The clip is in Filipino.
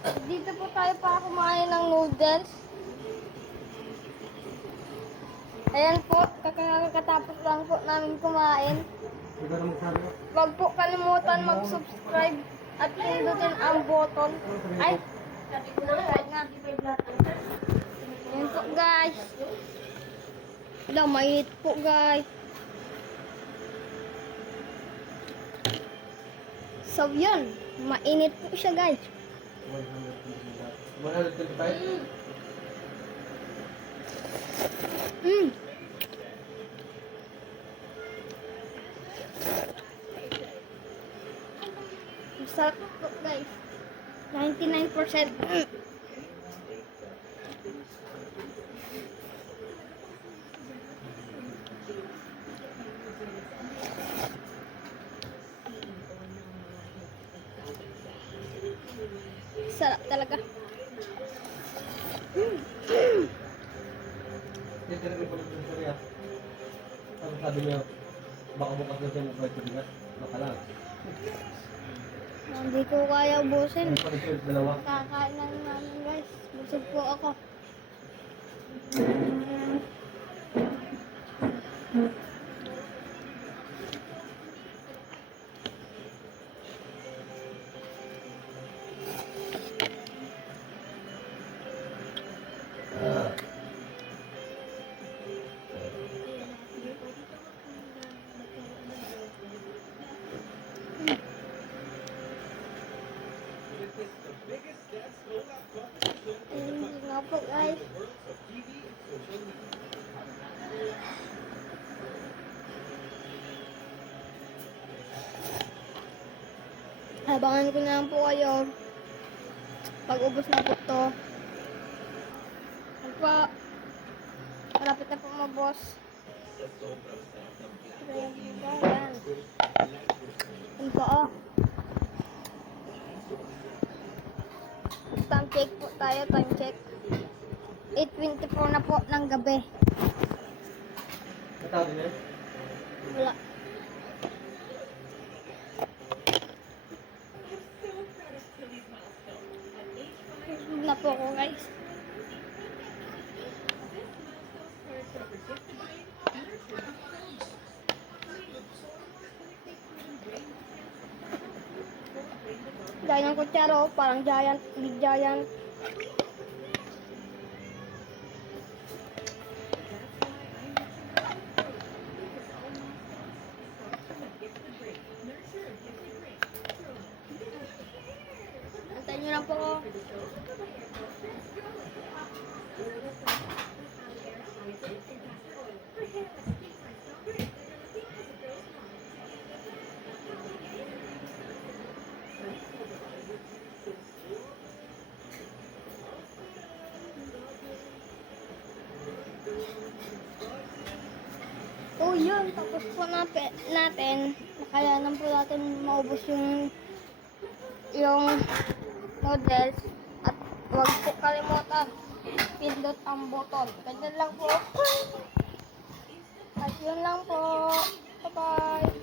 Dito po tayo para kumain ng noodles. Ayan po, kakatapos lang po namin kumain. Huwag po kalimutan mag-subscribe at pindutin ang button. Ay. Ayan po guys. Wala, mainit po guys. So yun, mainit po siya guys. 125. Mm. Masarap po guys. 99%. Mm. Sarap talaga. Sabi niya, baka bukas na siya bigat. Baka lang. Hindi ko kaya dalawa. Kakain na namin guys. Busog po ako. Ayun nga po guys. Abangan ko na lang po kayo. Pag ubos na po to. Ano po? Malapit na po. Ayan. Ayan. Ano po check po tayo, time check. 8.24 na po ng gabi. Natawag niya? Wala. Na po ako guys. Gaya ng kutsara, oh, parang giant, big giant. Antayin nyo lang po. oh. Oh, yun. Tapos po natin, natin nakayanan po natin maubos yung yung noodles at huwag po kalimutan pindot ang button. Ganyan lang po. At yun lang po. Bye-bye.